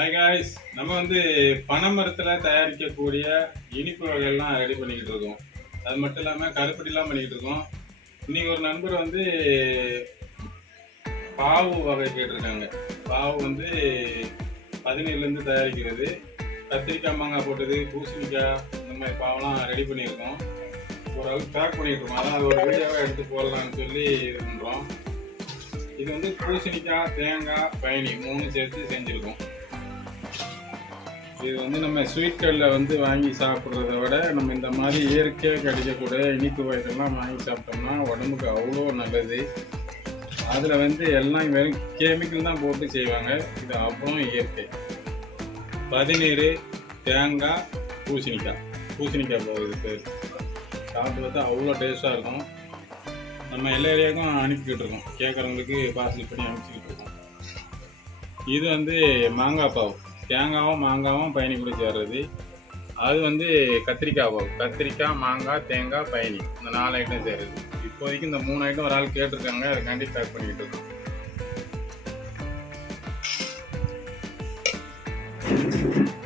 Hi guys நம்ம வந்து பனைமரத்தில் தயாரிக்கக்கூடிய இனிப்பு வகைகள்லாம் ரெடி பண்ணிக்கிட்டு இருக்கோம். அது மட்டும் இல்லாமல் கருப்படிலாம் பண்ணிக்கிட்டு இருக்கோம். இன்றைக்கி ஒரு நண்பர் வந்து பாவு வகை கேட்டிருக்காங்க. பாவு வந்து பதினேழுலேருந்து தயாரிக்கிறது. கத்திரிக்காய் மாங்காய் போட்டது பூசணிக்காய் இந்த மாதிரி பாவெல்லாம் ரெடி பண்ணியிருக்கோம். ஓரளவுக்கு பேக் பண்ணிட்டு இருக்கோம். அதான் அது ஒரு வீடியோவாக எடுத்து போடலாம்னு சொல்லி இது பண்ணுறோம் இது வந்து பூசணிக்காய் தேங்காய் பயணி மூணு சேர்த்து செஞ்சுருக்கோம். இது வந்து நம்ம ஸ்வீட்களில் வந்து வாங்கி சாப்பிட்றத விட நம்ம இந்த மாதிரி இயற்கையாக கிடைக்கக்கூடிய இனிப்பு வகைகள்லாம் வாங்கி சாப்பிட்டோம்னா உடம்புக்கு அவ்வளோ நல்லது. அதில் வந்து எல்லாம் வெறும் கெமிக்கல் தான் போட்டு செய்வாங்க. இது அப்புறம் இயற்கை. பதினீர் தேங்காய் பூசணிக்காய். பூசணிக்காய் போகுது பேர். சாப்பிட்டு பார்த்தா அவ்வளோ டேஸ்ட்டாக இருக்கும். நம்ம எல்லா ஏரியாவுக்கும் அனுப்பிக்கிட்டு இருக்கோம். கேட்குறவங்களுக்கு பார்சல் பண்ணி அனுப்பிச்சிக்கிட்டு இருக்கோம். இது வந்து மாங்காய் பாவு. தேங்காவும் மாங்காவும் பயணி கூட சேர்றது அது வந்து கத்திரிக்காய் பாகு. கத்திரிக்காய் மாங்காய் தேங்காய் பயணி. இந்த நாலு ஐட்டம் சேருது இப்போதைக்கு இந்த மூணு ஐட்டம் ஒரு ஆள் கேட்டிருக்காங்க. அதுக்காண்டி பேக் பண்ணிக்கிட்டு இருக்கோம். Thank you.